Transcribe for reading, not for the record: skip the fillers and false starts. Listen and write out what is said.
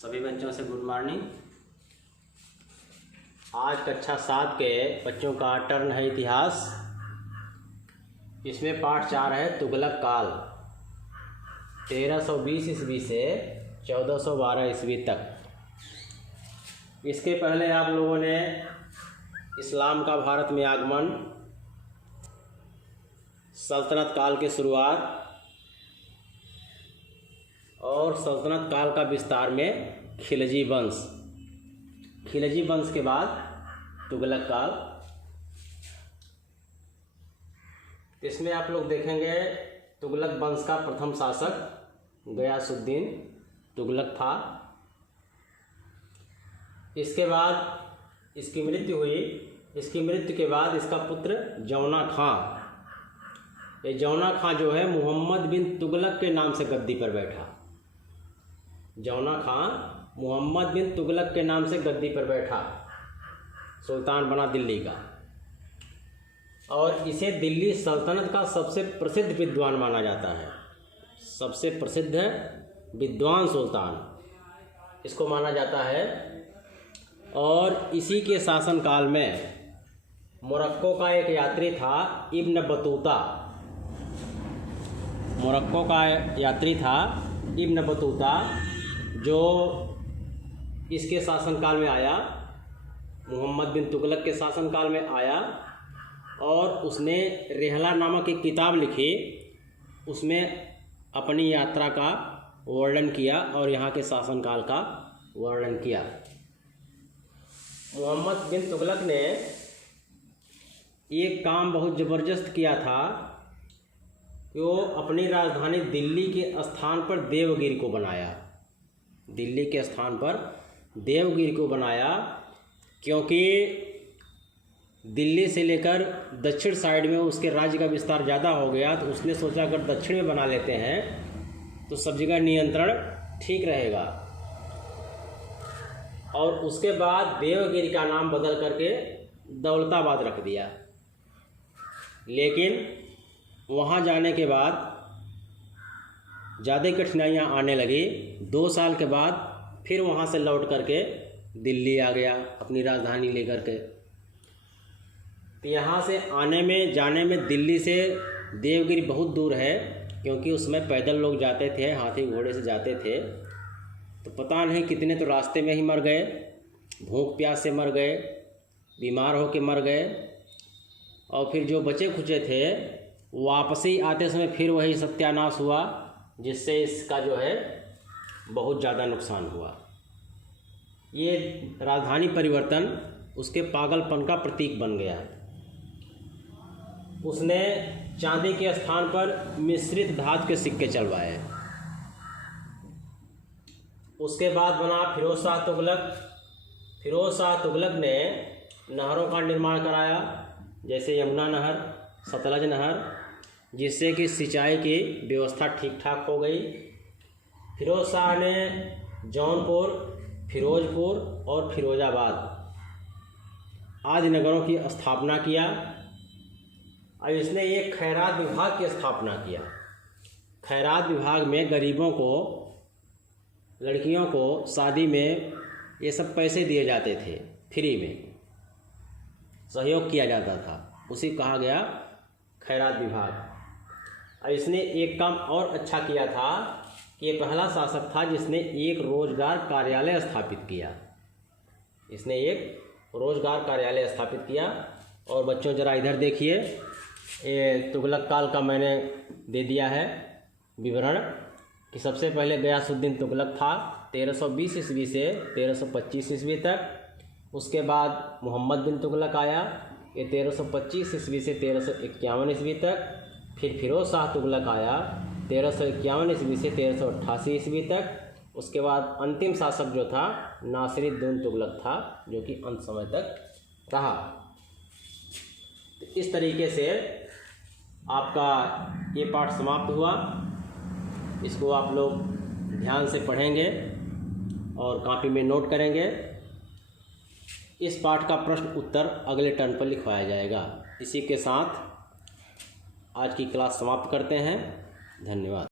सभी बच्चों से गुड मॉर्निंग। आज कक्षा 7 के बच्चों का टर्न है इतिहास। इसमें पाठ 4 है तुगलक काल 1320 ईस्वी से 1412 ईस्वी तक। इसके पहले आप लोगों ने इस्लाम का भारत में आगमन, सल्तनत काल की शुरुआत और सल्तनत काल का विस्तार में खिलजी वंश के बाद तुगलक काल। इसमें आप लोग देखेंगे तुगलक वंश का प्रथम शासक गयासुद्दीन तुगलक था। इसके बाद इसकी मृत्यु हुई। इसकी मृत्यु के बाद इसका पुत्र जौना खां, ये जौना खां जो है मोहम्मद बिन तुगलक के नाम से गद्दी पर बैठा। जौना खां मोहम्मद बिन तुगलक के नाम से गद्दी पर बैठा, सुल्तान बना दिल्ली का, और इसे दिल्ली सल्तनत का सबसे प्रसिद्ध विद्वान माना जाता है। सबसे प्रसिद्ध विद्वान सुल्तान इसको माना जाता है। और इसी के शासनकाल में मोरक्को का एक यात्री था इब्न बतूता। मोरक्को का यात्री था इब्न बतूता, जो इसके शासनकाल में आया, मोहम्मद बिन तुगलक के शासनकाल में आया, और उसने रिहला नामक एक किताब लिखी। उसमें अपनी यात्रा का वर्णन किया और यहाँ के शासनकाल का वर्णन किया। मोहम्मद बिन तुगलक ने एक काम बहुत ज़बरदस्त किया था कि वो अपनी राजधानी दिल्ली के स्थान पर देवगिरी को बनाया। दिल्ली के स्थान पर देवगिरी को बनाया, क्योंकि दिल्ली से लेकर दक्षिण साइड में उसके राज्य का विस्तार ज़्यादा हो गया, तो उसने सोचा अगर दक्षिण में बना लेते हैं तो सब जगह नियंत्रण ठीक रहेगा। और उसके बाद देवगिरी का नाम बदल करके दौलताबाद रख दिया। लेकिन वहाँ जाने के बाद ज़्यादा कठिनाइयाँ आने लगी। 2 साल के बाद फिर वहाँ से लौट करके दिल्ली आ गया अपनी राजधानी लेकर के। तो यहाँ से आने में जाने में दिल्ली से देवगिरी बहुत दूर है, क्योंकि उसमें पैदल लोग जाते थे, हाथी घोड़े से जाते थे। तो पता नहीं कितने तो रास्ते में ही मर गए, भूख प्यास से मर गए, बीमार होकर मर गए। और फिर जो बचे खुचे थे वापसी आते समय फिर वही सत्यानाश हुआ, जिससे इसका जो है बहुत ज़्यादा नुकसान हुआ। ये राजधानी परिवर्तन उसके पागलपन का प्रतीक बन गया। उसने चांदी के स्थान पर मिश्रित धातु के सिक्के चलवाए। उसके बाद बना फिरोज शाह तुगलक। फिरोज शाह तुगलक ने नहरों का निर्माण कराया, जैसे यमुना नहर, सतलज नहर, जिससे कि सिंचाई की व्यवस्था ठीक ठाक हो गई। फिरोज शाह ने जौनपुर, फिरोजपुर और फिरोजाबाद आदि नगरों की स्थापना किया। और इसने एक खैरात विभाग की स्थापना किया। खैरात विभाग में गरीबों को, लड़कियों को शादी में ये सब पैसे दिए जाते थे, फ्री में सहयोग किया जाता था, उसी कहा गया खैरात विभाग। और इसने एक काम और अच्छा किया था कि ये पहला शासक था जिसने एक रोजगार कार्यालय स्थापित किया। इसने एक रोजगार कार्यालय स्थापित किया। और बच्चों ज़रा इधर देखिए, ये तुगलक काल का मैंने दे दिया है विवरण कि सबसे पहले गयासुद्दीन तुगलक था 1320 ईस्वी से 1325 ईस्वी तक। उसके बाद मोहम्मद बिन तुगलक आया, ये 1325 ईस्वी से 1351 ईस्वी तक। फिर फिरोज शाह तुगलक आया 1351 ईस्वी से 1388 ईस्वी तक। उसके बाद अंतिम शासक जो था नासिरुद्दीन तुगलक था, जो कि अंत समय तक रहा। तो इस तरीके से आपका ये पाठ समाप्त हुआ। इसको आप लोग ध्यान से पढ़ेंगे और कॉपी में नोट करेंगे। इस पाठ का प्रश्न उत्तर अगले टर्न पर लिखवाया जाएगा। इसी के साथ आज की क्लास समाप्त करते हैं। धन्यवाद।